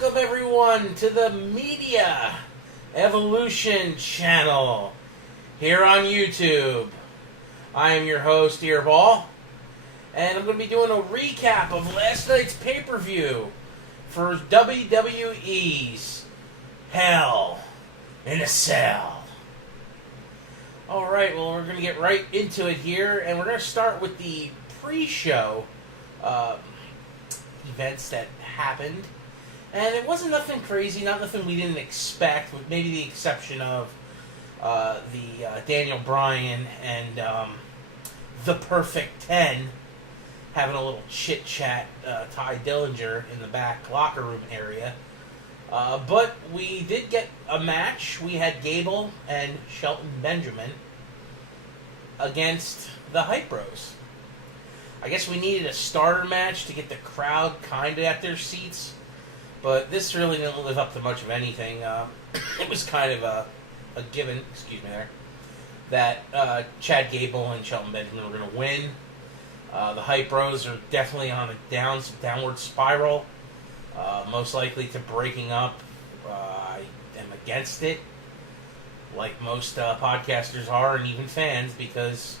Welcome everyone to the Media Evolution channel here on YouTube. I am your host, Earball, and I'm going to be doing a recap of last night's pay-per-view for WWE's Hell in a Cell. Alright, well, we're going to get right into it here, and we're going to start with the pre-show events that happened. And it wasn't nothing crazy, not nothing we didn't expect, with maybe the exception of the Daniel Bryan and the Perfect 10 having a little chit-chat, Ty Dillinger in the back locker room area. But we did get a match. We had Gable and Shelton Benjamin against the Hype Bros. I guess we needed a starter match to get the crowd kind of at their seats. But this really didn't live up to much of anything. It was kind of a given, that Chad Gable and Shelton Benjamin were going to win. The Hype Bros are definitely on a downward spiral, most likely to breaking up. I am against it, like most podcasters are, and even fans, because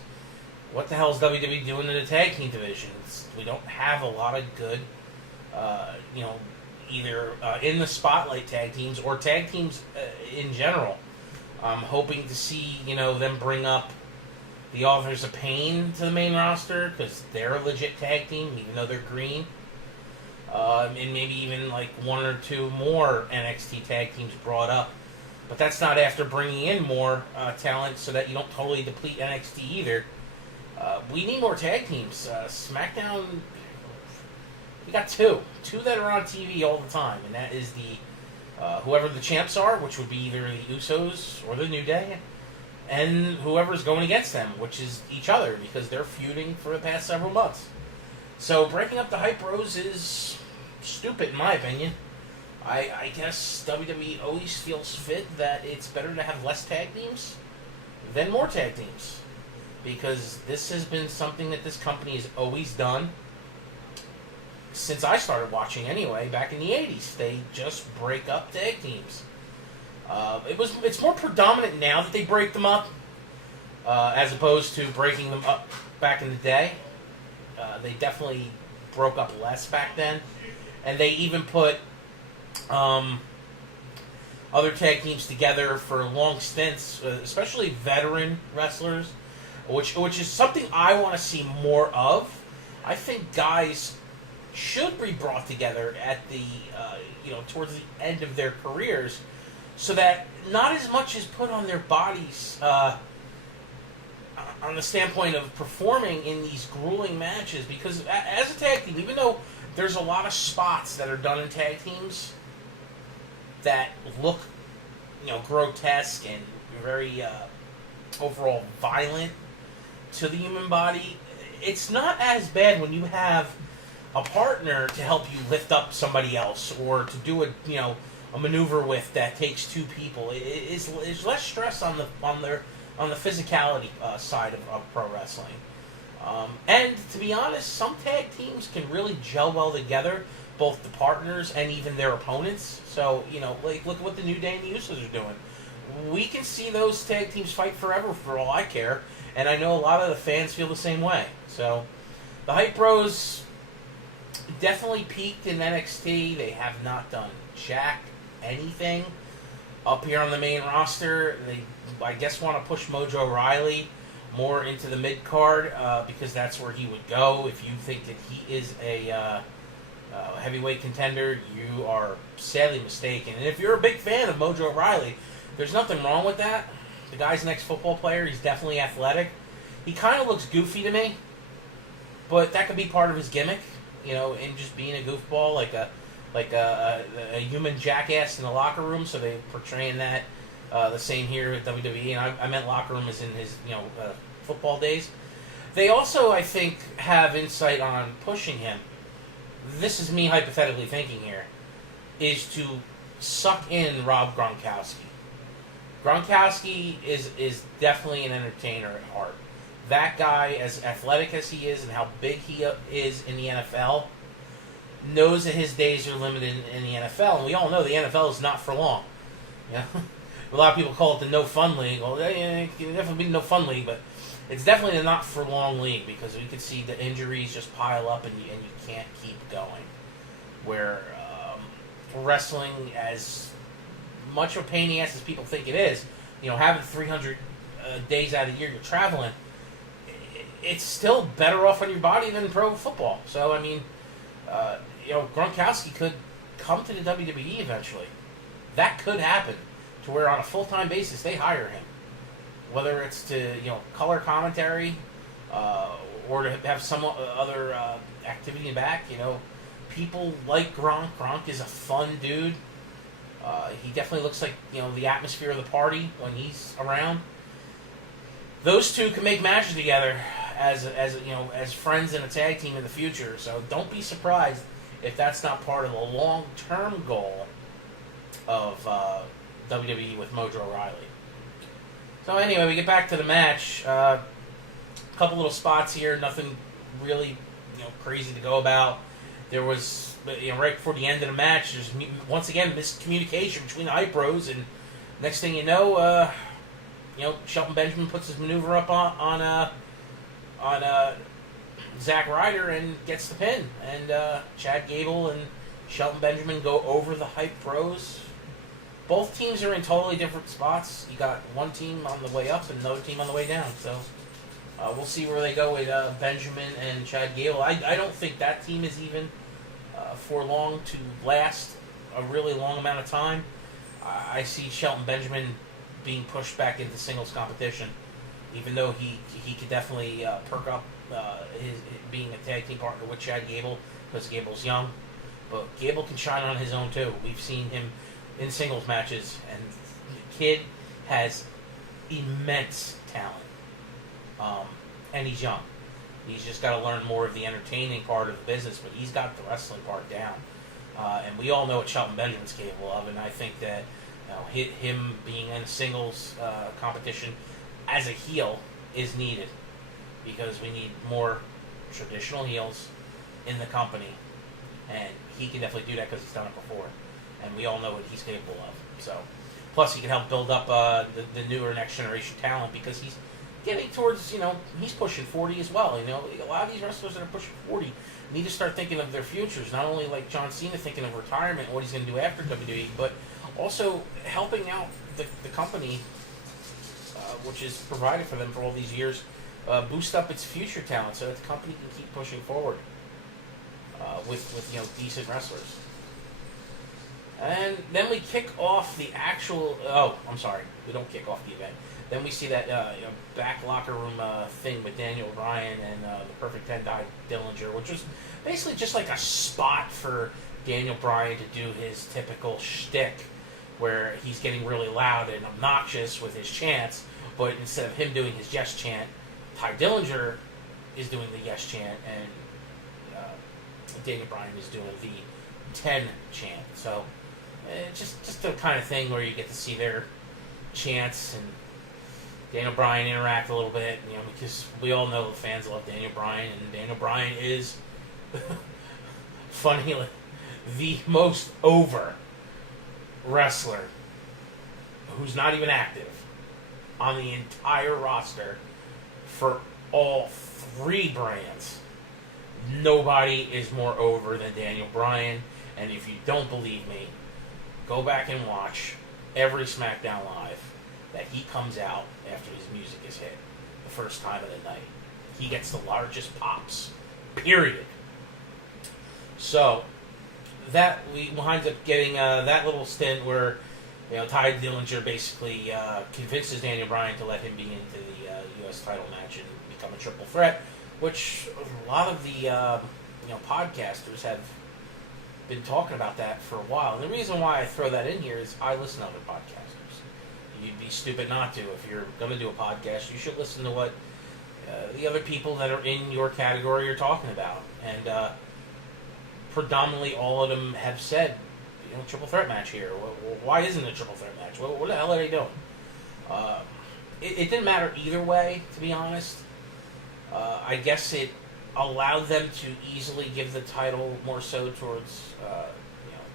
what the hell is WWE doing in the tag team division? We don't have a lot of good, either in the spotlight tag teams or tag teams in general. I'm hoping to see, them bring up the Authors of Pain to the main roster, because they're a legit tag team, even though they're green. And maybe even like one or two more NXT tag teams brought up. But that's not after bringing in more talent so that you don't totally deplete NXT either. We need more tag teams. SmackDown... We got two that are on TV all the time, and that is the whoever the champs are, which would be either the Usos or the New Day, and whoever's going against them, which is each other, because they're feuding for the past several months. So breaking up the Hype Bros is stupid, in my opinion. I guess WWE always feels fit that it's better to have less tag teams than more tag teams, because this has been something that this company has always done. Since I started watching anyway, back in the 80s, they just break up tag teams. It's more predominant now that they break them up, as opposed to breaking them up back in the day. They definitely broke up less back then, and they even put other tag teams together for long stints, especially veteran wrestlers, which is something I want to see more of. I think guys should be brought together at the towards the end of their careers, so that not as much is put on their bodies on the standpoint of performing in these grueling matches. Because as a tag team, even though there's a lot of spots that are done in tag teams that look grotesque and very overall violent to the human body, it's not as bad when you have a partner to help you lift up somebody else, or to do a maneuver with that takes two people. It's less stress on the physicality side of pro wrestling. And to be honest, some tag teams can really gel well together, both the partners and even their opponents. So look at what the New Day and the Usos are doing. We can see those tag teams fight forever for all I care, and I know a lot of the fans feel the same way. So the Hype Bros definitely peaked in NXT. They have not done jack anything up here on the main roster. They, I guess, want to push Mojo Rawley more into the mid card, because that's where he would go. If you think that he is a heavyweight contender, you are sadly mistaken. And if you're a big fan of Mojo Rawley, there's nothing wrong with that. The guy's an ex-football player. He's definitely athletic. He kind of looks goofy to me, but that could be part of his gimmick. In just being a goofball, like a human jackass in the locker room. So they're portraying that the same here at WWE. And I meant locker room as in his football days. They also, I think, have insight on pushing him. This is me hypothetically thinking here, is to suck in Rob Gronkowski. Gronkowski is definitely an entertainer at heart. That guy, as athletic as he is and how big he is in the NFL, knows that his days are limited in the NFL, and we all know the NFL is not for long. Yeah, a lot of people call it the no fun league. Well, it can definitely be no fun league, but it's definitely a not for long league because we can see the injuries just pile up, and you can't keep going. Where wrestling, as much of a pain in the ass as people think it is, having 300 days out of the year you're traveling, it's still better off on your body than pro football. So I mean, Gronkowski could come to the WWE eventually. That could happen to where on a full-time basis they hire him, whether it's to color commentary or to have some other activity in back. People like Gronk. Gronk is a fun dude. He definitely looks like the atmosphere of the party when he's around. Those two can make matches together as friends in a tag team in the future. So don't be surprised if that's not part of the long-term goal of WWE with Mojo Rawley. So anyway, we get back to the match. A couple little spots here, nothing really crazy to go about. There was right before the end of the match, there's once again miscommunication between the Hype Bros, and next thing you know, Shelton Benjamin puts his maneuver up on Zack Ryder and gets the pin, and Chad Gable and Shelton Benjamin go over the Hype Bros. Both teams are in totally different spots. You got one team on the way up and another team on the way down. So we'll see where they go with Benjamin and Chad Gable. I don't think that team is even for long to last a really long amount of time. I see Shelton Benjamin being pushed back into singles competition, even though he could definitely perk up his being a tag team partner with Chad Gable because Gable's young. But Gable can shine on his own too. We've seen him in singles matches, and the kid has immense talent. And he's young. He's just got to learn more of the entertaining part of the business, but he's got the wrestling part down. And we all know what Shelton Benjamin's capable of, and I think that him being in a singles competition as a heel is needed because we need more traditional heels in the company, and he can definitely do that because he's done it before. And we all know what he's capable of. So, plus he can help build up the newer next generation talent because he's getting towards, he's pushing 40 as well. A lot of these wrestlers that are pushing 40 need to start thinking of their futures. Not only like John Cena thinking of retirement and what he's going to do after WWE, but also helping out the company, which is provided for them for all these years, boost up its future talent so that the company can keep pushing forward with decent wrestlers. And then we kick off the actual... Oh, I'm sorry. We don't kick off the event. Then we see that back locker room thing with Daniel Bryan and the Perfect 10 Ty Dillinger, which was basically just like a spot for Daniel Bryan to do his typical shtick where he's getting really loud and obnoxious with his chants, but instead of him doing his yes chant, Ty Dillinger is doing the yes chant, and Daniel Bryan is doing the 10 chant. So just the kind of thing where you get to see their chants and Daniel Bryan interact a little bit, because we all know the fans love Daniel Bryan, and Daniel Bryan is, funnily, the most over wrestler who's not even active on the entire roster for all three brands. Nobody is more over than Daniel Bryan, and if you don't believe me, go back and watch every SmackDown Live that he comes out after his music is hit the first time of the night. He gets the largest pops, period. So that we winds up getting that little stint where Ty Dillinger basically convinces Daniel Bryan to let him be into the U.S. title match and become a triple threat, which a lot of the podcasters have been talking about that for a while. And the reason why I throw that in here is I listen to other podcasters. You'd be stupid not to. If you're going to do a podcast, you should listen to what the other people that are in your category are talking about. And predominantly all of them have said, triple threat match here. Why isn't it a triple threat match? What the hell are they doing? It didn't matter either way, to be honest. I guess it allowed them to easily give the title more so towards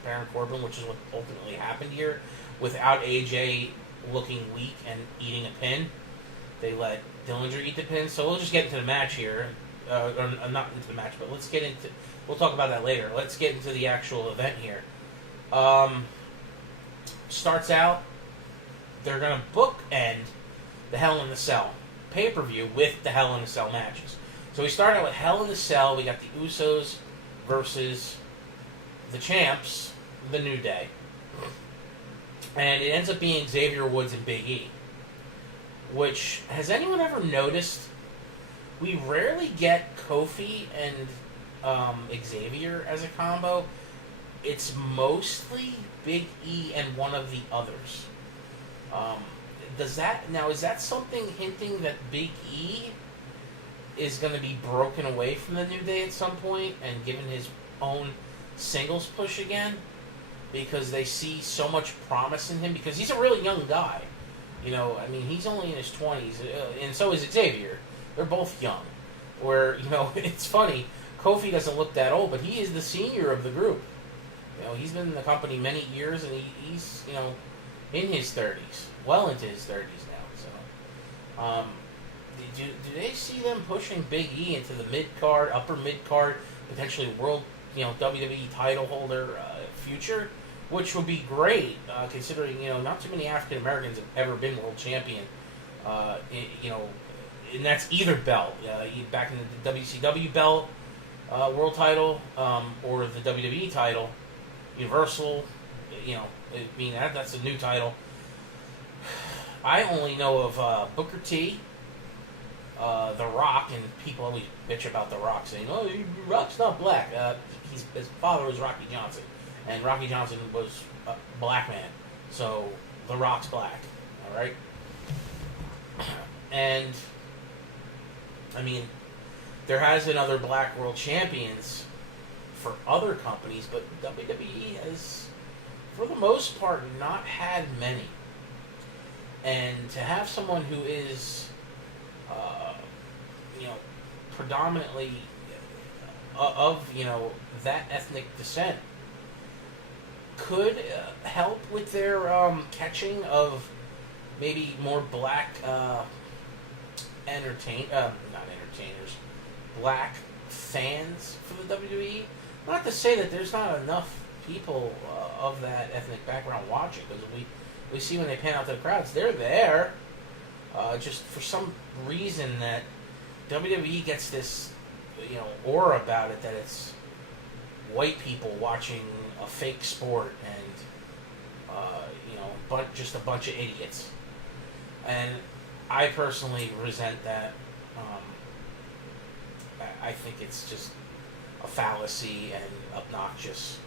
Baron Corbin, which is what ultimately happened here, without AJ looking weak and eating a pin. They let Dillinger eat the pin, so we'll just get into the match here. Not into the match, but let's get into... We'll talk about that later. Let's get into the actual event here. Starts out, they're going to bookend the Hell in the Cell pay-per-view with the Hell in the Cell matches. So we start out with Hell in the Cell. We got the Usos versus the champs, the New Day. And it ends up being Xavier Woods and Big E. Which, has anyone ever noticed, we rarely get Kofi and Xavier as a combo. It's mostly Big E and one of the others. Is that something hinting that Big E is going to be broken away from the New Day at some point and given his own singles push again? Because they see so much promise in him, because he's a really young guy. He's only in his 20s, and so is Xavier. They're both young. Where, it's funny, Kofi doesn't look that old, but he is the senior of the group. He's been in the company many years, and he's, in his 30s. Well into his 30s now. So, do they see them pushing Big E into the mid-card, upper mid-card, potentially world, WWE title holder future? Which would be great, considering, not too many African Americans have ever been world champion. And that's either belt. Back in the WCW belt, world title, or the WWE title, Universal, that's a new title. I only know of Booker T, The Rock, and people always bitch about The Rock, saying, "Oh, Rock's not black." His father was Rocky Johnson, and Rocky Johnson was a black man, so The Rock's black. All right, and there has been other black world champions for other companies, but WWE has, for the most part, not had many. And to have someone who is, predominantly of, that ethnic descent could help with their catching of maybe more black black fans for the WWE. Not to say that there's not enough people of that ethnic background watching, because we see when they pan out to the crowds, they're there. Just for some reason that WWE gets this, aura about it, that it's white people watching a fake sport and, just a bunch of idiots. And I personally resent that. I think it's just a fallacy and obnoxious.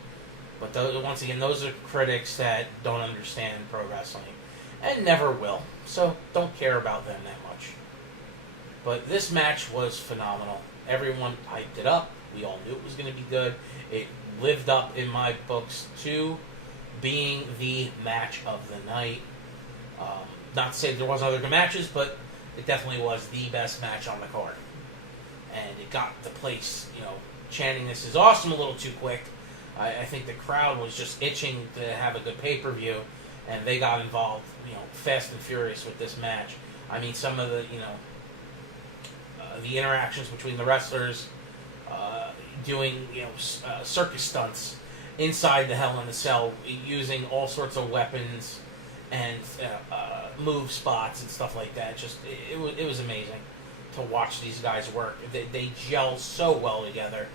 But once again, those are critics that don't understand pro wrestling and never will. So don't care about them that much. But this match was phenomenal. Everyone hyped it up. We all knew it was going to be good. It lived up in my books to being the match of the night. Not to say there wasn't other good matches, but it definitely was the best match on the card. And it got the place, chanting "This is awesome" a little too quick. I think the crowd was just itching to have a good pay-per-view, and they got involved, fast and furious with this match. Some of the, the interactions between the wrestlers, doing, circus stunts inside the Hell in a Cell, using all sorts of weapons and move spots and stuff like that. Just it was amazing to watch these guys work. They gel so well together.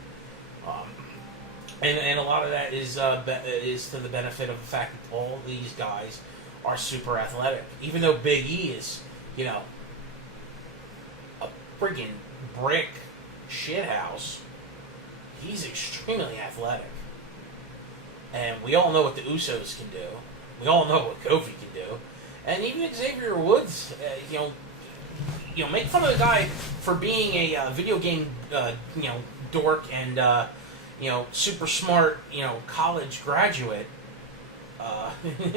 And a lot of that is to the benefit of the fact that all these guys are super athletic. Even though Big E is, a friggin' brick shithouse, he's extremely athletic. And we all know what the Usos can do. We all know what Kofi can do. And even Xavier Woods, make fun of the guy for being a video game, dork and, super smart, college graduate,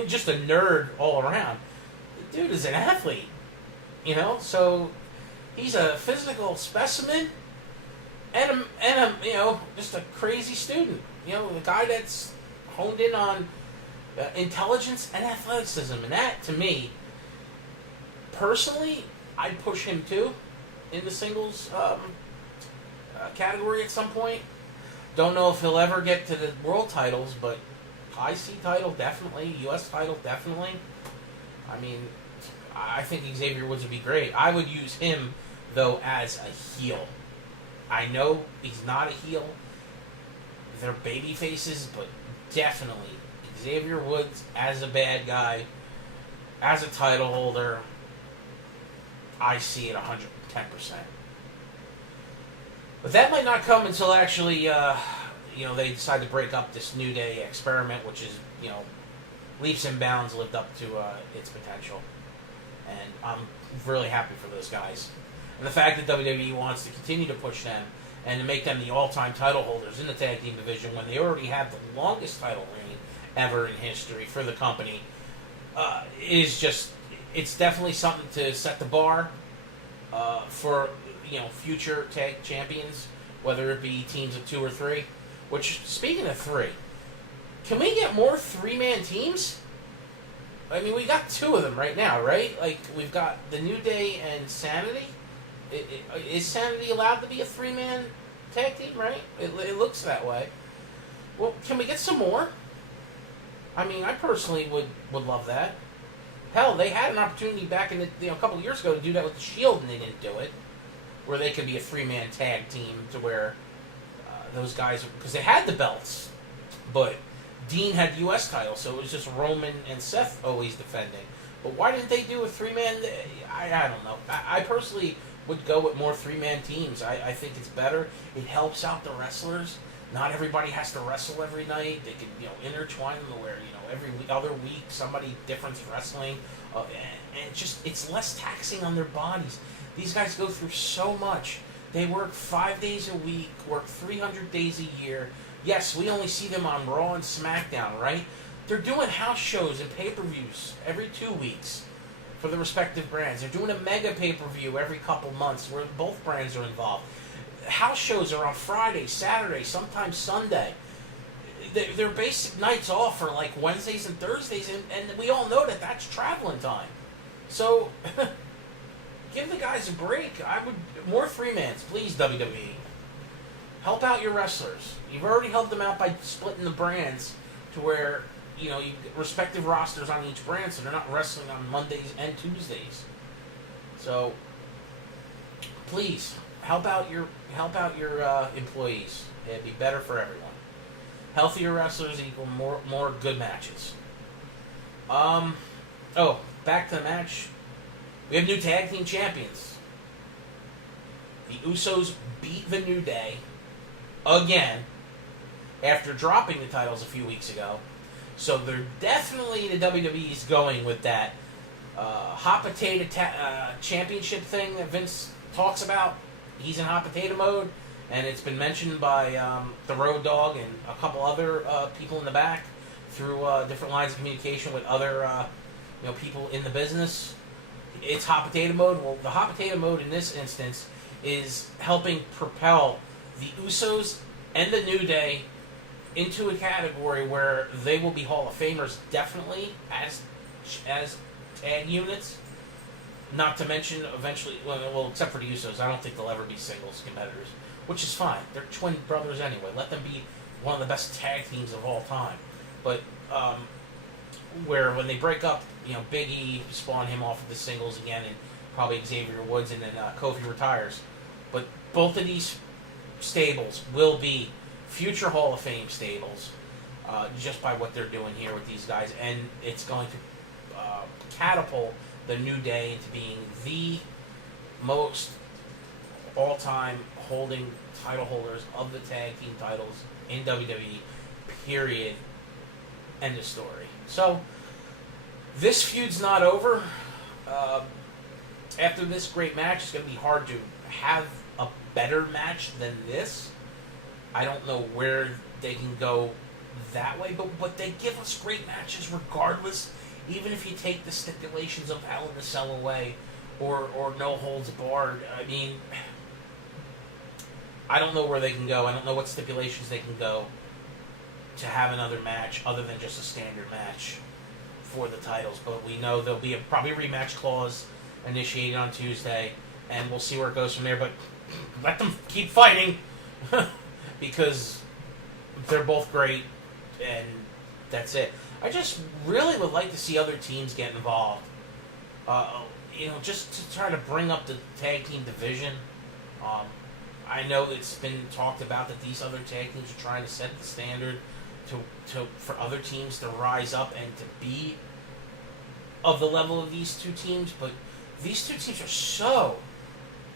just a nerd all around. The dude is an athlete, so he's a physical specimen, just a crazy student. The guy that's honed in on intelligence and athleticism, and that to me, personally, I'd push him too in the singles category at some point. Don't know if he'll ever get to the world titles, but IC title definitely, US title definitely. I mean, I think Xavier Woods would be great. I would use him though as a heel. I know he's not a heel. They're baby faces, but definitely Xavier Woods as a bad guy, as a title holder, I see it 110%. But that might not come until actually, they decide to break up this New Day experiment, which is, leaps and bounds lived up to its potential. And I'm really happy for those guys. And the fact that WWE wants to continue to push them and to make them the all-time title holders in the tag team division when they already have the longest title reign ever in history for the company is just, it's definitely something to set the bar for future tag champions, whether it be teams of 2 or 3. Which, speaking of 3, can we get more 3-man teams? I mean, we got 2 of them right now, right? Like, we've got the New Day and Sanity. Is Sanity allowed to be a 3-man tag team, right? It looks that way. Well, can we get some more? I mean, I personally would love that. Hell, they had an opportunity back in a couple of years ago to do that with the Shield, and they didn't do it. Where they could be a 3-man tag team to where those guys, because they had the belts, but Dean had the U.S. title, so it was just Roman and Seth always defending. But why didn't they do a 3-man? I don't know. I personally would go with more 3-man teams. I think it's better. It helps out the wrestlers. Not everybody has to wrestle every night. They can intertwine them where every other week somebody different's wrestling, and it's less taxing on their bodies. These guys go through so much. They work 5 days a week, work 300 days a year. Yes, we only see them on Raw and SmackDown, right? They're doing house shows and pay-per-views every 2 weeks for the respective brands. They're doing a mega pay-per-view every couple months where both brands are involved. House shows are on Friday, Saturday, sometimes Sunday. Their basic nights off are like Wednesdays and Thursdays, and we all know that that's traveling time. So... give the guys a break. I would more 3-mans, please, WWE. Help out your wrestlers. You've already helped them out by splitting the brands to where you respective rosters on each brand, so they're not wrestling on Mondays and Tuesdays. So please help out your employees. It'd be better for everyone. Healthier wrestlers equal more good matches. Back to the match. We have new tag team champions. The Usos beat the New Day again after dropping the titles a few weeks ago. So they're definitely, the WWE's going with that hot potato championship thing that Vince talks about. He's in hot potato mode, and it's been mentioned by the Road Dogg and a couple other people in the back through different lines of communication with other people in the business. It's hot potato mode. Well, the hot potato mode in this instance is helping propel the Usos and the New Day into a category where they will be Hall of Famers definitely as tag units. Not to mention eventually, well, except for the Usos, I don't think they'll ever be singles competitors, which is fine. They're twin brothers anyway. Let them be one of the best tag teams of all time. But where when they break up, Big E spawn him off of the singles again, and probably Xavier Woods, and then Kofi retires. But both of these stables will be future Hall of Fame stables, just by what they're doing here with these guys, and it's going to catapult the New Day into being the most all-time title holders of the tag team titles in WWE, period. End of story. So, this feud's not over. After this great match, it's going to be hard to have a better match than this. I don't know where they can go that way, but they give us great matches regardless, even if you take the stipulations of Hell in a Cell away or no holds barred. I mean, I don't know where they can go. I don't know what stipulations they can go to have another match other than just a standard match for the titles. But we know there'll be probably a rematch clause initiated on Tuesday, and we'll see where it goes from there. But let them keep fighting because they're both great, and that's it. I just really would like to see other teams get involved. Just to try to bring up the tag team division. I know it's been talked about that these other tag teams are trying to set the standard for other teams to rise up and to be of the level of these two teams, but these two teams are so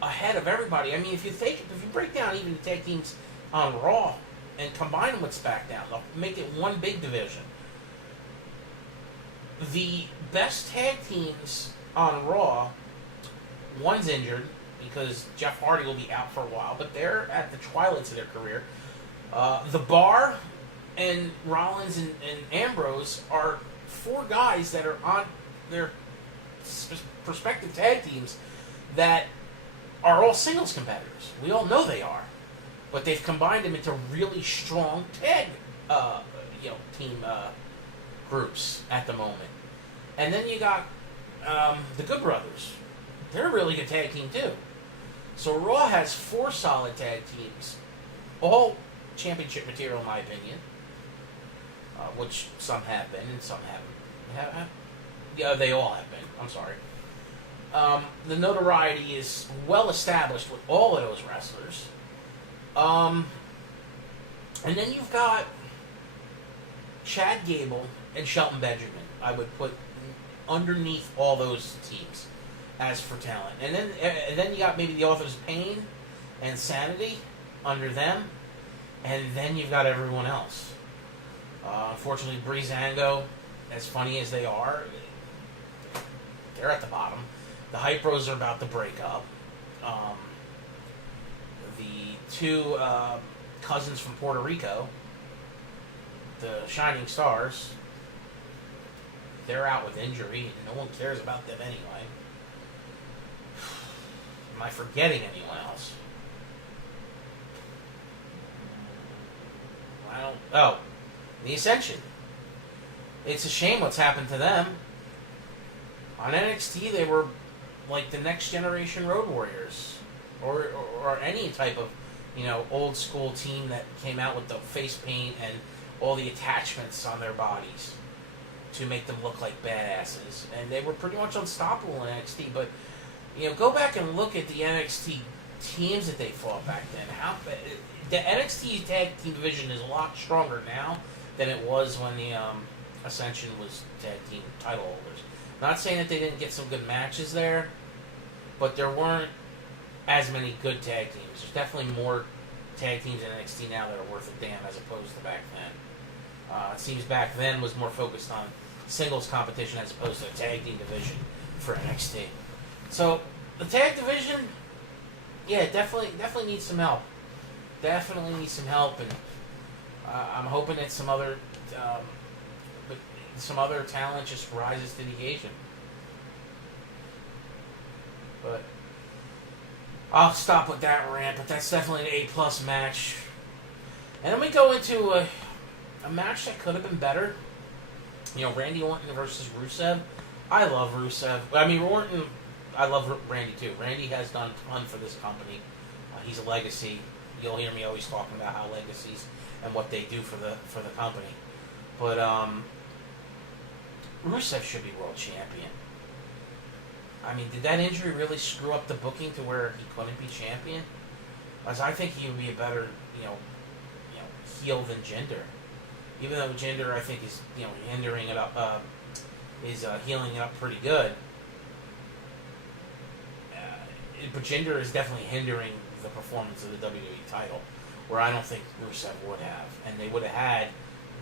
ahead of everybody. I mean, if you break down even the tag teams on Raw and combine them with SmackDown, they'll make it one big division. The best tag teams on Raw, one's injured because Jeff Hardy will be out for a while, but they're at the twilights of their career. The Bar and Rollins and Ambrose are four guys that are on their prospective tag teams that are all singles competitors. We all know they are, but they've combined them into really strong tag, team groups at the moment. And then you got the Good Brothers. They're a really good tag team too. So Raw has four solid tag teams, all championship material in my opinion, which some have been and some haven't. Yeah, they all have been. I'm sorry. The notoriety is well established with all of those wrestlers. And then you've got Chad Gable and Shelton Benjamin. I would put underneath all those teams as for talent. And then you got maybe the Authors of Pain and Sanity under them. And then you've got everyone else. Unfortunately, Breezango, as funny as they are, they're at the bottom. The Hype Bros are about to break up. The two cousins from Puerto Rico, the Shining Stars, they're out with injury. No one cares about them anyway. Am I forgetting anyone else? The Ascension. It's a shame what's happened to them. On NXT, they were like the next generation Road Warriors, or any type of old school team that came out with the face paint and all the attachments on their bodies to make them look like badasses, and they were pretty much unstoppable in NXT. But go back and look at the NXT teams that they fought back then. The NXT tag team division is a lot stronger now than it was when the Ascension was tag team title holders. Not saying that they didn't get some good matches there, but there weren't as many good tag teams. There's definitely more tag teams in NXT now that are worth a damn as opposed to back then. It seems back then was more focused on singles competition as opposed to a tag team division for NXT. So the tag division, definitely needs some help. Definitely needs some help, and I'm hoping that some other talent just rises to the occasion. But I'll stop with that rant. But that's definitely an A+ match. And then we go into a match that could have been better. Randy Orton versus Rusev. I love Rusev. I mean, Orton. I love Randy too. Randy has done a ton for this company. He's a legacy. You'll hear me always talking about how legacies and what they do for the company. But Rusev should be world champion. I mean, did that injury really screw up the booking to where he couldn't be champion? As I think he would be a better, heel than Jinder. Even though Jinder, I think, is hindering it up, is healing it up pretty good. But Jinder is definitely hindering the performance of the WWE title, where I don't think Rusev would have. And they would have had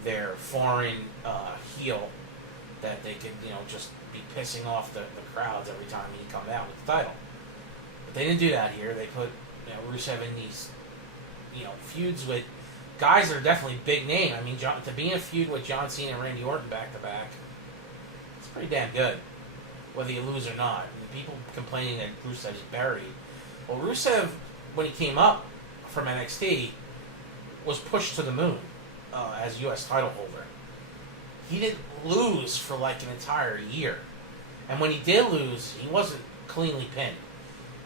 their foreign heel that they could, just be pissing off the crowds every time he come out with the title. But they didn't do that here. They put Rusev in these feuds with guys that are definitely big name. I mean, to be in a feud with John Cena and Randy Orton back to back, it's pretty damn good, whether you lose or not. I mean, people complaining that Rusev's buried. Well, Rusev, when he came up, from NXT, was pushed to the moon as U.S. title holder. He didn't lose for like an entire year. And when he did lose, he wasn't cleanly pinned.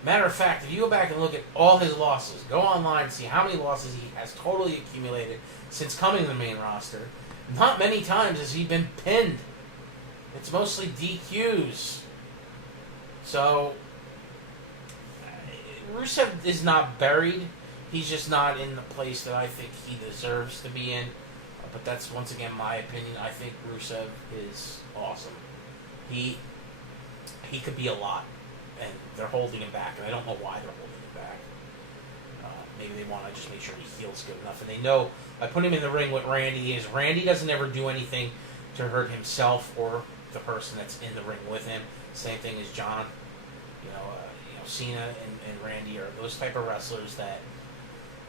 Matter of fact, if you go back and look at all his losses, go online and see how many losses he has totally accumulated since coming to the main roster. Not many times has he been pinned. It's mostly DQs. So, Rusev is not buried. He's just not in the place that I think he deserves to be in. But that's, once again, my opinion. I think Rusev is awesome. He could be a lot. And they're holding him back. And I don't know why they're holding him back. Maybe they want to just make sure he heals good enough. And they know, by putting him in the ring with Randy, is Randy doesn't ever do anything to hurt himself or the person that's in the ring with him. Same thing as John. Cena and Randy are those type of wrestlers that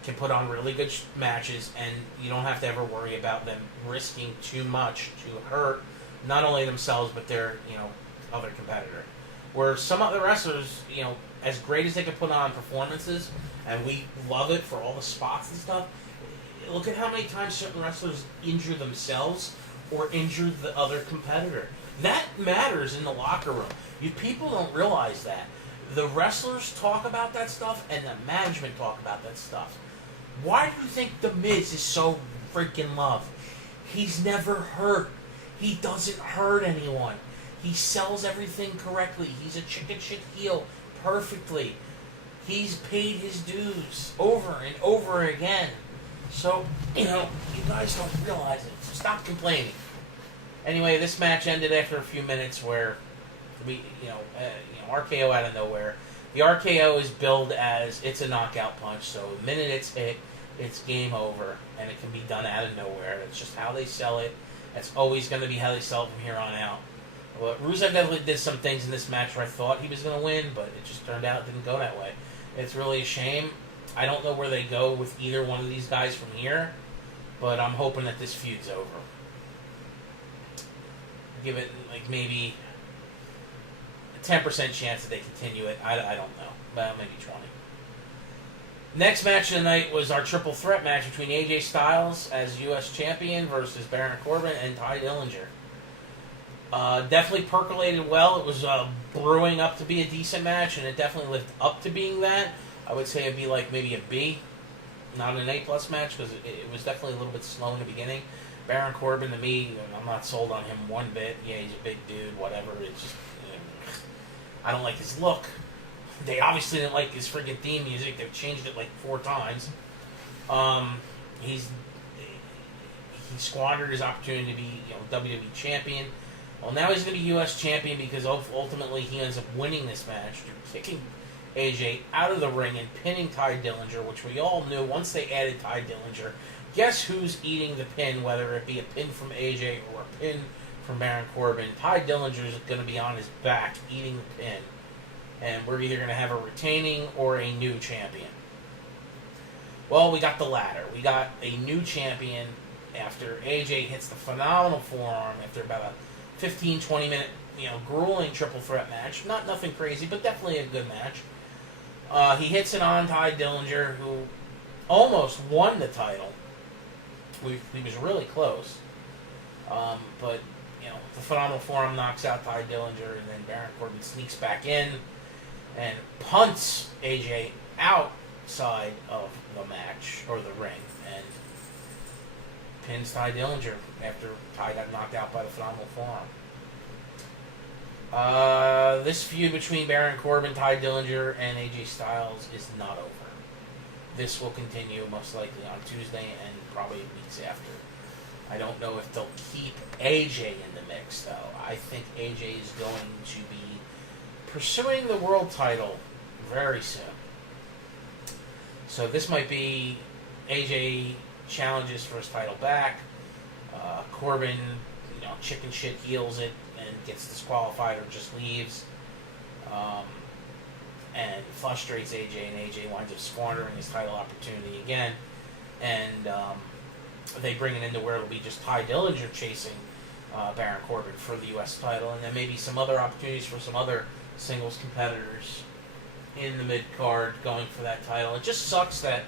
can put on really good matches, and you don't have to ever worry about them risking too much to hurt not only themselves but their other competitor. Where some other wrestlers, as great as they can put on performances, and we love it for all the spots and stuff, look at how many times certain wrestlers injure themselves or injure the other competitor. That matters in the locker room. People don't realize that. The wrestlers talk about that stuff, and the management talk about that stuff. Why do you think The Miz is so freaking loved? He's never hurt. He doesn't hurt anyone. He sells everything correctly. He's a chicken shit heel perfectly. He's paid his dues over and over again. So, you guys don't realize it. So stop complaining. Anyway, this match ended after a few minutes where RKO out of nowhere. The RKO is billed as it's a knockout punch, so the minute it's hit, it's game over, and it can be done out of nowhere. That's just how they sell it. That's always going to be how they sell it from here on out. Well, Rusev definitely did some things in this match where I thought he was going to win, but it just turned out it didn't go that way. It's really a shame. I don't know where they go with either one of these guys from here, but I'm hoping that this feud's over. Give it maybe 10% chance that they continue it. I don't know. Well, maybe 20. Next match of the night was our triple threat match between AJ Styles as U.S. Champion versus Baron Corbin and Ty Dillinger. Definitely percolated well. It was brewing up to be a decent match, and it definitely lived up to being that. I would say it'd be like maybe a B, not an A+ match, because it was definitely a little bit slow in the beginning. Baron Corbin, to me, I'm not sold on him one bit. Yeah, he's a big dude, whatever. It's just, I don't like his look. They obviously didn't like his friggin' theme music. They've changed it like 4 times. He squandered his opportunity to be, WWE champion. Well, now he's going to be U.S. champion because ultimately he ends up winning this match through kicking AJ out of the ring and pinning Ty Dillinger, which we all knew once they added Ty Dillinger. Guess who's eating the pin, whether it be a pin from AJ or a pin from Baron Corbin? Ty Dillinger is going to be on his back eating the pin. And we're either going to have a retaining or a new champion. Well, we got the latter. We got a new champion after AJ hits the phenomenal forearm after about a 15-20 minute, grueling triple threat match. Nothing crazy, but definitely a good match. He hits it on Ty Dillinger, who almost won the title. He was really close. But, the phenomenal forearm knocks out Ty Dillinger, and then Baron Corbin sneaks back in and punts AJ outside of the match, or the ring, and pins Ty Dillinger after Ty got knocked out by the phenomenal forearm. This feud between Baron Corbin, Ty Dillinger, and AJ Styles is not over. This will continue most likely on Tuesday and probably weeks after. I don't know if they'll keep AJ in the mix, though. I think AJ is going to be pursuing the world title very soon. So this might be AJ challenges for his title back. Corbin, chicken shit heals it and gets disqualified or just leaves. And frustrates AJ, and AJ winds up squandering his title opportunity again. And they bring it into where it'll be just Ty Dillinger chasing Baron Corbin for the U.S. title, and then maybe some other opportunities for some other singles competitors in the mid-card going for that title. It just sucks that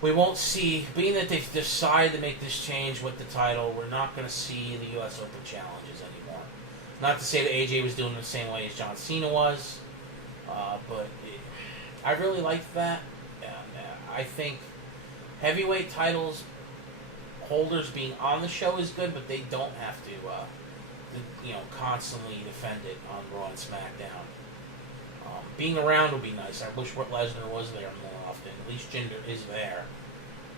we won't see, being that they've decided to make this change with the title, we're not going to see the U.S. Open challenges anymore. Not to say that AJ was doing it the same way as John Cena was, but I really liked that. I think heavyweight titles holders being on the show is good, but they don't have to, constantly defend it on Raw and SmackDown. Being around would be nice. I wish Lesnar was there more often. At least Jinder is there.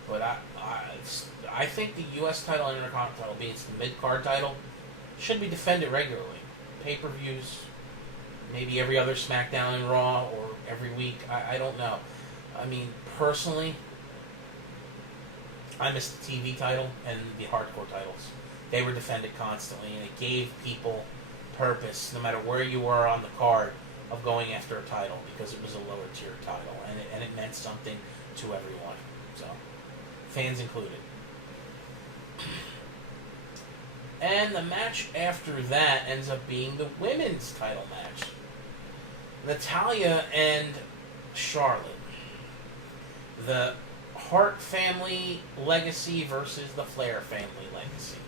But I think the U.S. title and Intercontinental title, being it's the mid-card title, should be defended regularly. Pay-per-views, maybe every other SmackDown and Raw, or every week. I don't know. I mean, personally, I miss the TV title and the hardcore titles. They were defended constantly, and it gave people purpose, no matter where you were on the card, of going after a title, because it was a lower tier title, and it meant something to everyone. So, fans included. And the match after that ends up being the women's title match. Natalya and Charlotte. The Hart family legacy versus the Flair family legacy.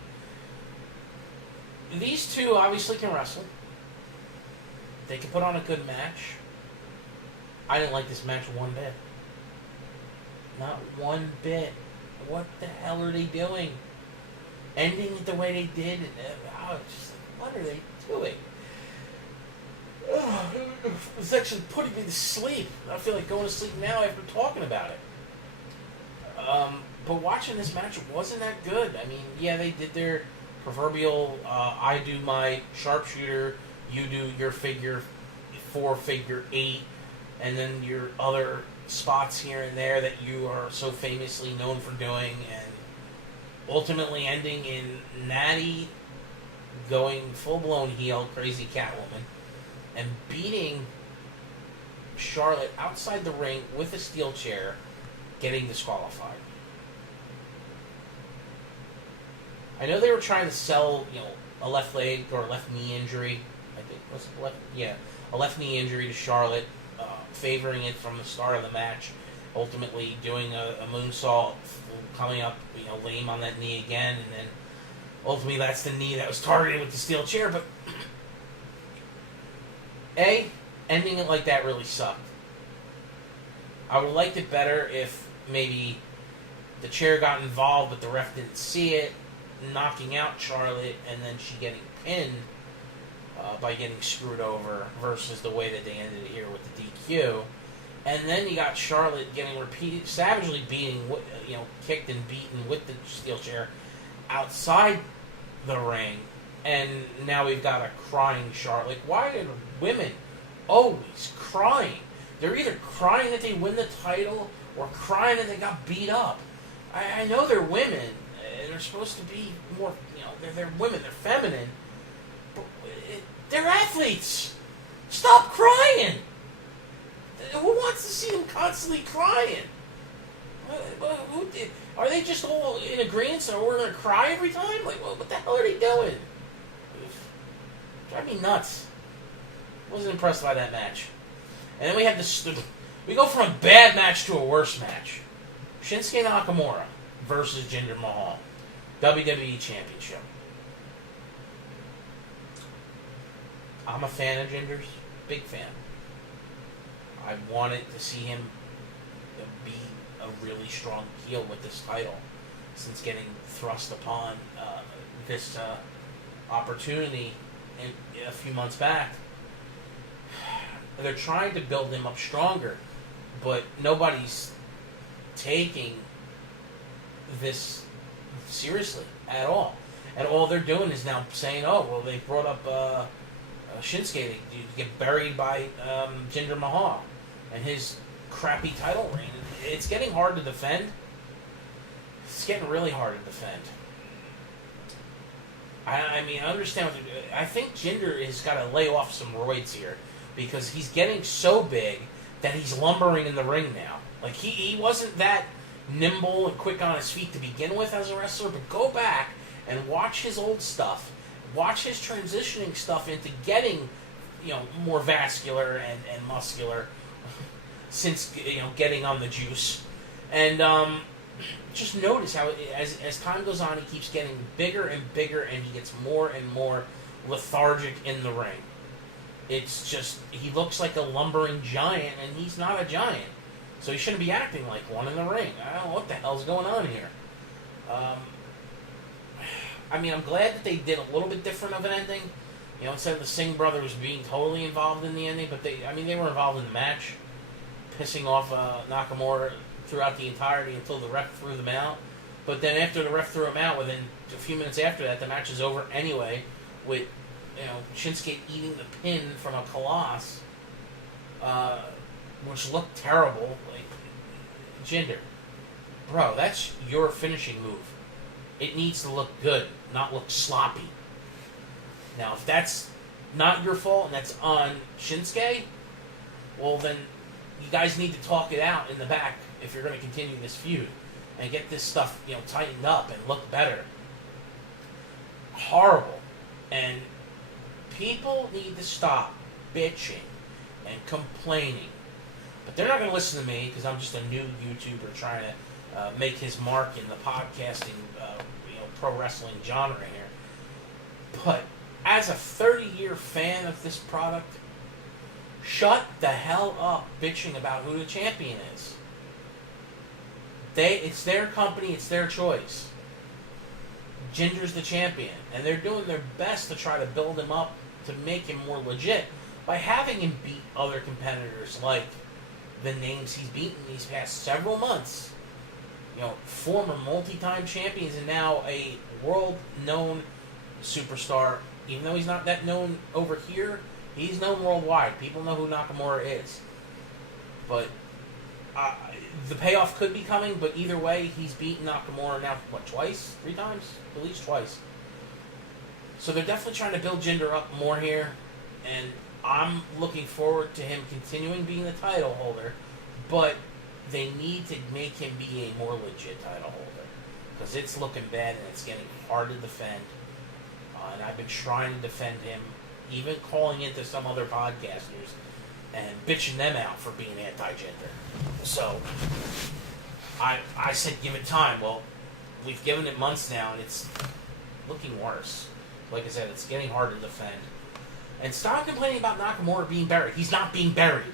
These two obviously can wrestle. They can put on a good match. I didn't like this match one bit. Not one bit. What the hell are they doing? Ending it the way they did. Just what are they doing? It's actually putting me to sleep. I feel like going to sleep now after talking about it. But watching this match, it wasn't that good. I mean, yeah, they did their proverbial, I do my sharpshooter, you do your figure 4, figure 8, and then your other spots here and there that you are so famously known for doing, and ultimately ending in Natty going full-blown heel, crazy Catwoman, and beating Charlotte outside the ring with a steel chair, getting disqualified. I know they were trying to sell, a left leg or left knee injury. I think was it left, a left knee injury to Charlotte, favoring it from the start of the match. Ultimately, doing a moonsault, coming up, lame on that knee again, and then ultimately that's the knee that was targeted with the steel chair. But ending it like that really sucked. I would have liked it better if maybe the chair got involved, but the ref didn't see it, knocking out Charlotte, and then she getting pinned by getting screwed over, versus the way that they ended it here with the DQ. And then you got Charlotte getting savagely kicked and beaten with the steel chair outside the ring. And now we've got a crying Charlotte. Why are women always crying? They're either crying that they win the title or crying that they got beat up. I know they're women. They're supposed to be more, they're women. They're feminine. But they're athletes. Stop crying. Who wants to see them constantly crying? Are they just all in agreement, so we're going to cry every time? Like, what the hell are they doing? Drive me nuts. Wasn't impressed by that match. And then we have this. We go from a bad match to a worse match. Shinsuke Nakamura versus Jinder Mahal. WWE Championship. I'm a fan of Jinder's. Big fan. I wanted to see him be a really strong heel with this title, since getting thrust upon this opportunity a few months back. They're trying to build him up stronger, but nobody's taking this seriously at all. And all they're doing is now saying, oh, well, they brought up Shinsuke to get buried by Jinder Mahal and his crappy title reign. It's getting hard to defend. It's getting really hard to defend. I mean, I understand what they're doing. I think Jinder has got to lay off some roids here, because he's getting so big that he's lumbering in the ring now. Like, he wasn't that nimble and quick on his feet to begin with as a wrestler, but go back and watch his old stuff. Watch his transitioning stuff into getting, more vascular and muscular since, getting on the juice. And just notice how as time goes on, he keeps getting bigger and bigger, and he gets more and more lethargic in the ring. It's just, he looks like a lumbering giant, and he's not a giant. So he shouldn't be acting like one in the ring. I don't know what the hell's going on here. I mean, I'm glad that they did a little bit different of an ending. You know, instead of the Singh brothers being totally involved in the ending, but they were involved in the match, pissing off Nakamura throughout the entirety until the ref threw them out. But then after the ref threw them out, within a few minutes after that, the match is over anyway, with, you know, Shinsuke eating the pin from a Colossus, which looked terrible. Like, Jinder, bro, that's your finishing move. It needs to look good, not look sloppy. Now, if that's not your fault and that's on Shinsuke, well then you guys need to talk it out in the back if you're going to continue this feud and get this stuff, you know, tightened up and look better. Horrible. And people need to stop bitching and complaining. But they're not going to listen to me because I'm just a new YouTuber trying to make his mark in the podcasting, pro wrestling genre here. But as a 30-year fan of this product, shut the hell up bitching about who the champion is. It's their company, it's their choice. Jinder's the champion, and they're doing their best to try to build him up to make him more legit by having him beat other competitors like the names he's beaten these past several months. You know, former multi-time champions and now a world-known superstar. Even though he's not that known over here, he's known worldwide. People know who Nakamura is. But the payoff could be coming, but either way, he's beaten Nakamura now, what, twice? 3 times? At least twice. So they're definitely trying to build Jinder up more here, and I'm looking forward to him continuing being the title holder, but they need to make him be a more legit title holder, because it's looking bad and it's getting hard to defend. And I've been trying to defend him, even calling into some other podcasters and bitching them out for being anti-gender. So I said give it time. Well, we've given it months now, and it's looking worse. Like I said, it's getting hard to defend. And stop complaining about Nakamura being buried. He's not being buried.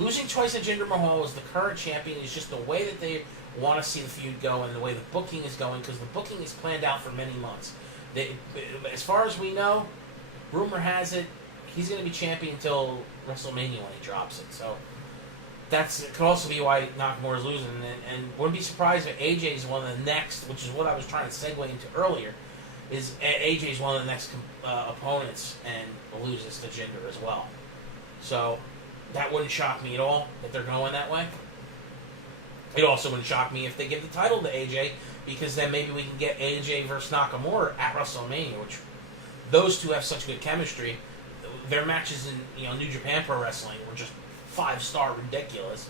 Losing twice to Jinder Mahal as the current champion is just the way that they want to see the feud go and the way the booking is going, because the booking is planned out for many months. As far as we know, rumor has it, he's going to be champion until WrestleMania when he drops it. So it could also be why Nakamura's losing. And wouldn't be surprised if AJ is one of the next, which is what I was trying to segue into earlier, is AJ is one of the next opponents and loses to Jinder as well. So that wouldn't shock me at all that they're going that way. It also wouldn't shock me if they give the title to AJ, because then maybe we can get AJ versus Nakamura at WrestleMania, which those two have such good chemistry. Their matches in New Japan Pro Wrestling were just 5-star ridiculous.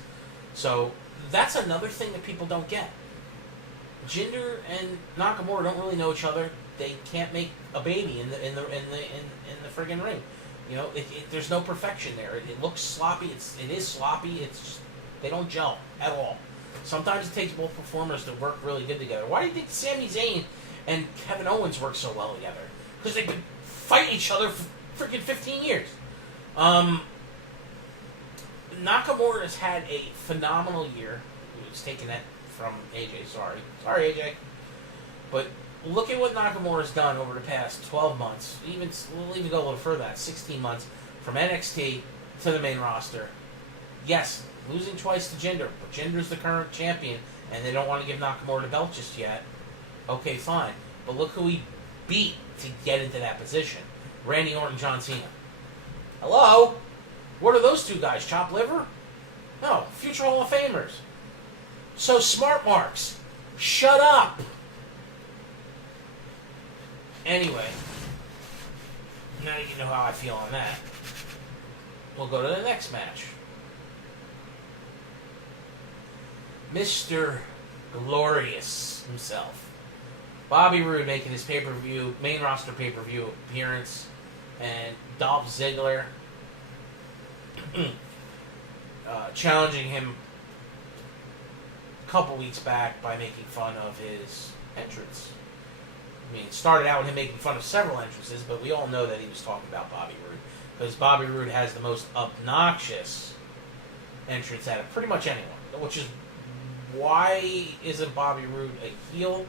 So that's another thing that people don't get. Jinder and Nakamura don't really know each other. They can't make a baby in the friggin' ring. You know, there's no perfection there. It looks sloppy. It is sloppy. It's just, they don't gel at all. Sometimes it takes both performers to work really good together. Why do you think Sami Zayn and Kevin Owens work so well together? Because they've been fighting each other for freaking 15 years. Nakamura has had a phenomenal year. It's taken that from AJ. Sorry, AJ. But look at what Nakamura's done over the past 12 months. We'll even go a little further than that, 16 months, from NXT to the main roster. Yes, losing twice to Jinder, but Jinder's the current champion, and they don't want to give Nakamura the belt just yet. Okay, fine. But look who he beat to get into that position. Randy Orton, John Cena. Hello? What are those two guys, chopped liver? No, future Hall of Famers. So, smart marks, shut up. Anyway, now you know how I feel on that. We'll go to the next match. Mr. Glorious himself, Bobby Roode, making his main roster pay-per-view appearance, and Dolph Ziggler challenging him a couple weeks back by making fun of his entrance. I mean, it started out with him making fun of several entrances, but we all know that he was talking about Bobby Roode. Because Bobby Roode has the most obnoxious entrance out of pretty much anyone. Which is, why isn't Bobby Roode a heel?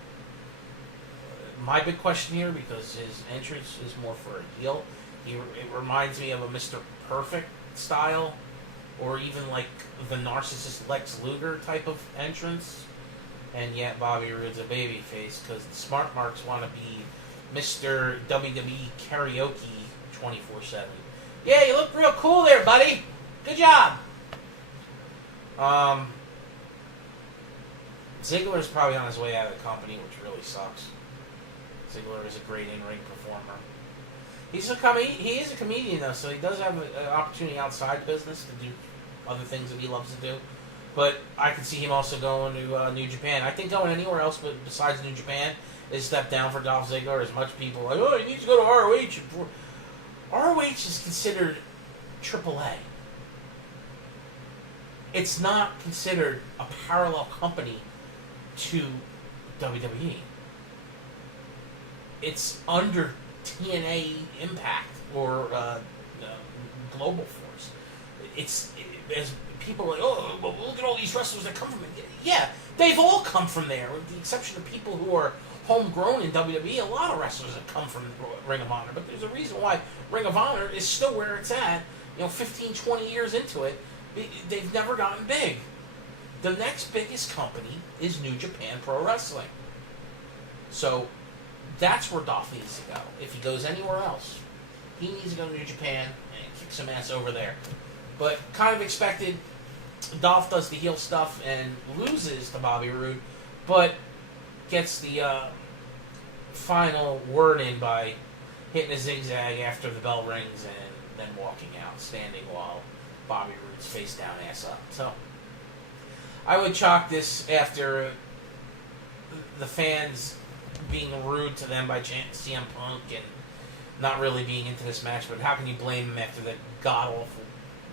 My big question here, because his entrance is more for a heel. It reminds me of a Mr. Perfect style, or even like the narcissist Lex Luger type of entrance. And yet Bobby Roode's a babyface because the smart marks want to be Mr. WWE karaoke 24/7. Yeah, you look real cool there, buddy. Good job. Ziggler's probably on his way out of the company, which really sucks. Ziggler is a great in-ring performer. He is a comedian, though, so he does have an opportunity outside business to do other things that he loves to do. But I can see him also going to New Japan. I think going anywhere else besides New Japan is a step down for Dolph Ziggler. As much people are like, oh, he needs to go to ROH. ROH is considered AAA. It's not considered a parallel company to WWE. It's under TNA Impact or Global Force. As people are like, oh, well, look at all these wrestlers that come from it. Yeah, they've all come from there, with the exception of people who are homegrown in WWE. A lot of wrestlers have come from Ring of Honor, but there's a reason why Ring of Honor is still where it's at. 15, 20 years into it, they've never gotten big. The next biggest company is New Japan Pro Wrestling. So that's where Dolph needs to go. If he goes anywhere else, he needs to go to New Japan and kick some ass over there. But kind of expected, Dolph does the heel stuff and loses to Bobby Roode, but gets the final word in by hitting a zigzag after the bell rings and then walking out, standing while Bobby Roode's face down, ass up. So I would chalk this after the fans being rude to them by CM Punk and not really being into this match, but how can you blame him after the god-awful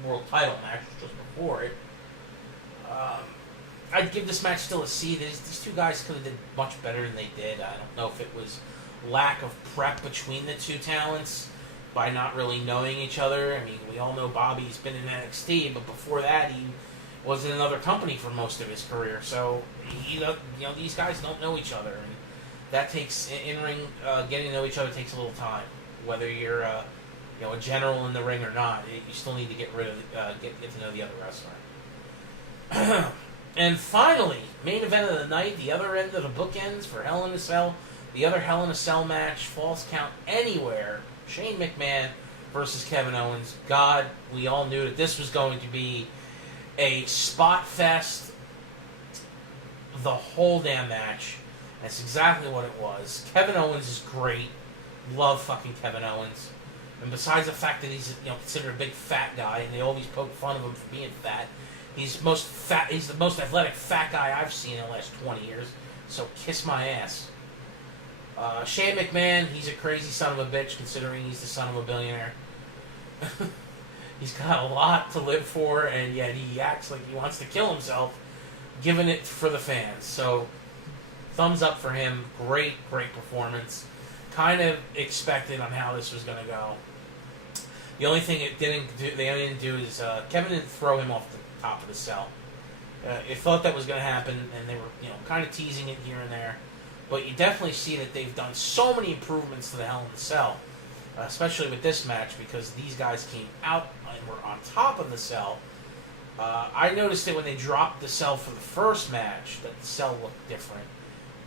world title match just before it? I'd give this match still a C. These two guys could have did much better than they did. I don't know if it was lack of prep between the two talents by not really knowing each other. I mean, we all know Bobby's been in NXT, but before that he was in another company for most of his career. So, these guys don't know each other, and that takes in-ring getting to know each other takes a little time. Whether you're a general in the ring or not, you still need to get to know the other wrestler. And finally, main event of the night, the other end of the bookends for Hell in a Cell, the other Hell in a Cell match, Falls Count Anywhere, Shane McMahon versus Kevin Owens. God, we all knew that this was going to be a spot fest the whole damn match. That's exactly what it was. Kevin Owens is great. Love fucking Kevin Owens. And besides the fact that he's considered a big fat guy, and they always poke fun of him for being fat, he's the most athletic fat guy I've seen in the last 20 years. So kiss my ass. Shane McMahon, he's a crazy son of a bitch considering he's the son of a billionaire. He's got a lot to live for, and yet he acts like he wants to kill himself, giving it for the fans. So, thumbs up for him. Great performance. Kind of expected on how this was going to go. The only thing they didn't do is Kevin didn't throw him off the top of the cell. It thought that was going to happen, and they were kind of teasing it here and there. But you definitely see that they've done so many improvements to the Hell in the Cell, especially with this match, because these guys came out and were on top of the cell. I noticed it when they dropped the cell for the first match, that the cell looked different.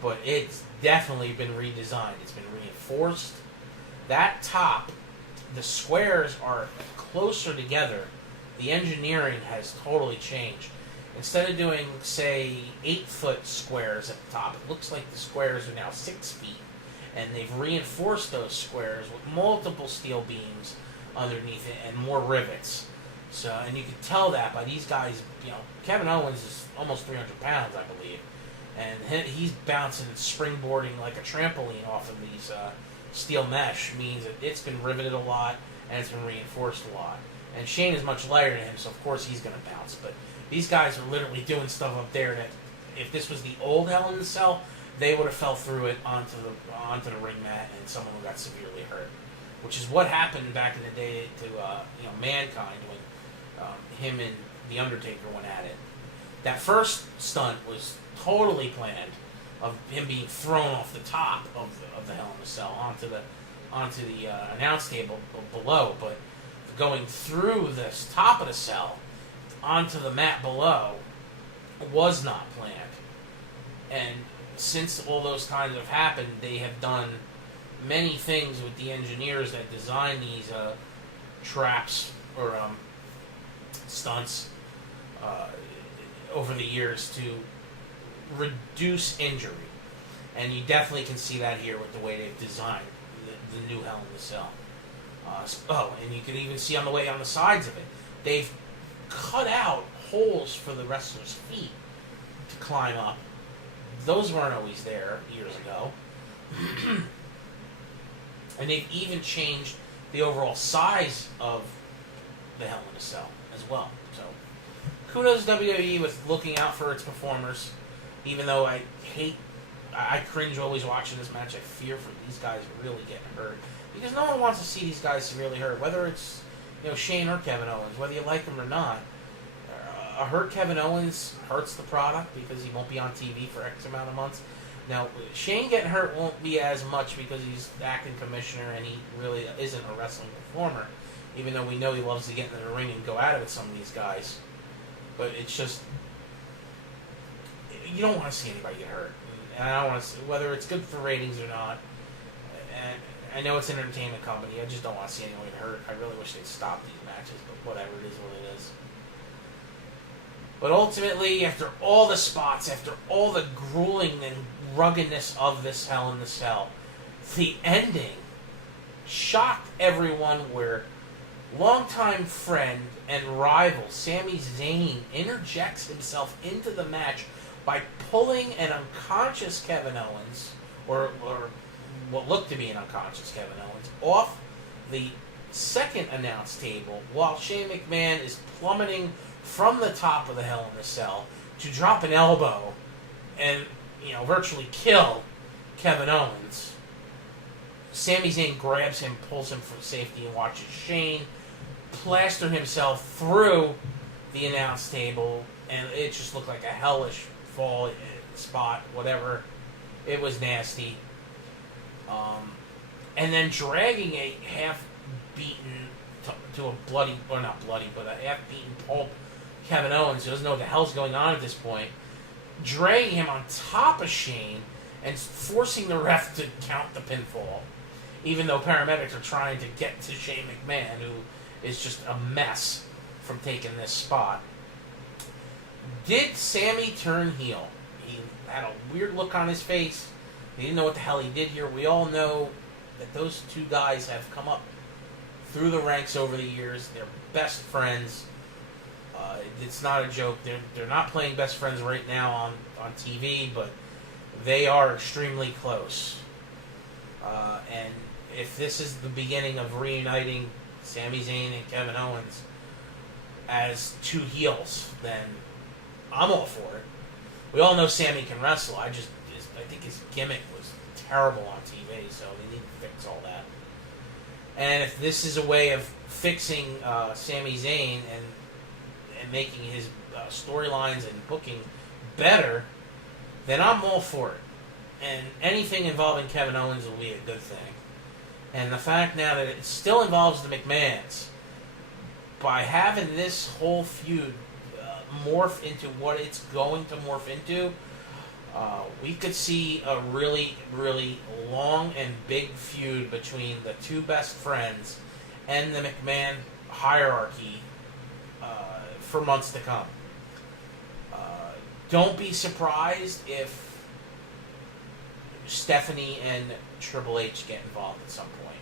But it's definitely been redesigned. It's been reinforced. That top, the squares are closer together. The engineering has totally changed. Instead of doing, say, 8-foot squares at the top, it looks like the squares are now 6 feet. And they've reinforced those squares with multiple steel beams underneath it and more rivets. So, and you can tell that by these guys. Kevin Owens is almost 300 pounds, I believe. And he's bouncing and springboarding like a trampoline off of these steel mesh. Means that it's been riveted a lot and it's been reinforced a lot. And Shane is much lighter than him, so of course he's going to bounce. But these guys are literally doing stuff up there that if this was the old Hell in the Cell, they would have fell through it onto the ring mat, and someone got severely hurt, which is what happened back in the day to Mankind when him and the Undertaker went at it. That first stunt was totally planned, of him being thrown off the top of the Hell in the Cell onto the announce table below, but going through the top of the cell onto the mat below was not planned. And since all those times have happened, they have done many things with the engineers that design these traps or stunts over the years to reduce injury. And you definitely can see that here with the way they've designed the new Hell in the Cell. And you can even see on the sides of it, they've cut out holes for the wrestlers' feet to climb up. Those weren't always there years ago. And they've even changed the overall size of the Hell in a Cell as well. So, kudos to WWE with looking out for its performers. Even though I cringe always watching this match. I fear for these guys really getting hurt. Because no one wants to see these guys severely hurt. Whether it's Shane or Kevin Owens, whether you like them or not. A hurt Kevin Owens hurts the product because he won't be on TV for X amount of months. Now, Shane getting hurt won't be as much because he's acting commissioner and he really isn't a wrestling performer. Even though we know he loves to get into the ring and go at it with some of these guys. But it's just, you don't want to see anybody get hurt. And I don't want to see, whether it's good for ratings or not. And I know it's an entertainment company. I just don't want to see anyone get hurt. I really wish they'd stop these matches, but whatever, it is what it is. But ultimately, after all the spots, after all the grueling and ruggedness of this Hell in the Cell, the ending shocked everyone where longtime friend and rival Sami Zayn interjects himself into the match by pulling an unconscious Kevin Owens, or what looked to be an unconscious Kevin Owens, off the second announce table while Shane McMahon is plummeting from the top of the Hell in the Cell to drop an elbow and, virtually kill Kevin Owens. Sami Zayn grabs him, pulls him for safety, and watches Shane plaster himself through the announce table, and it just looked like a hellish fall spot, whatever. It was nasty. And then dragging a half-beaten to a bloody, or not bloody, but a half-beaten pulp Kevin Owens, who doesn't know what the hell's going on at this point, dragging him on top of Shane and forcing the ref to count the pinfall, even though paramedics are trying to get to Shane McMahon, who is just a mess from taking this spot. Did Sami turn heel? He had a weird look on his face. He didn't know what the hell he did here. We all know that those two guys have come up through the ranks over the years. They're best friends. It's not a joke. They're not playing best friends right now on TV, but they are extremely close. And if this is the beginning of reuniting Sami Zayn and Kevin Owens as two heels, then I'm all for it. We all know Sami can wrestle. I think his gimmick was terrible on TV, so they need to fix all that. And if this is a way of fixing Sami Zayn and making his storylines and booking better, then I'm all for it. And anything involving Kevin Owens will be a good thing. And the fact now that it still involves the McMahons, by having this whole feud morph into what it's going to morph into, we could see a really, really long and big feud between the two best friends and the McMahon hierarchy for months to come. Don't be surprised if Stephanie and Triple H get involved at some point,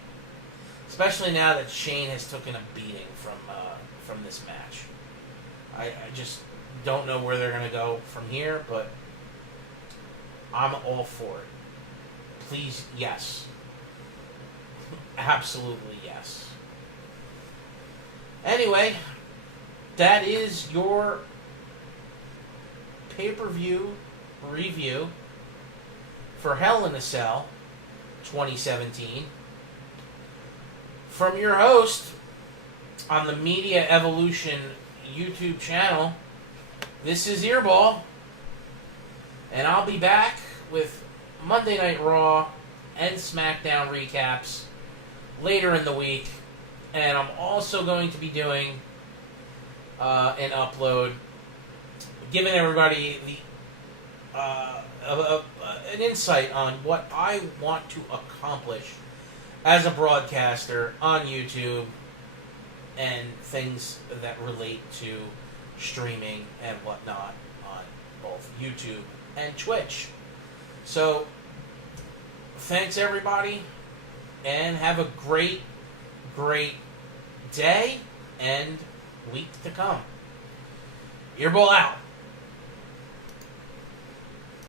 especially now that Shane has taken a beating from this match. I just don't know where they're going to go from here, but I'm all for it. Please, yes. Absolutely yes. Anyway, that is your pay-per-view review for Hell in a Cell 2017 from your host on the Media Evolution YouTube channel. This is Earball, and I'll be back with Monday Night Raw and SmackDown recaps later in the week, and I'm also going to be doing an upload, giving everybody the an insight on what I want to accomplish as a broadcaster on YouTube and things that relate to streaming and whatnot on both YouTube and Twitch. So, thanks everybody, and have a great, great day and week to come. Earball out.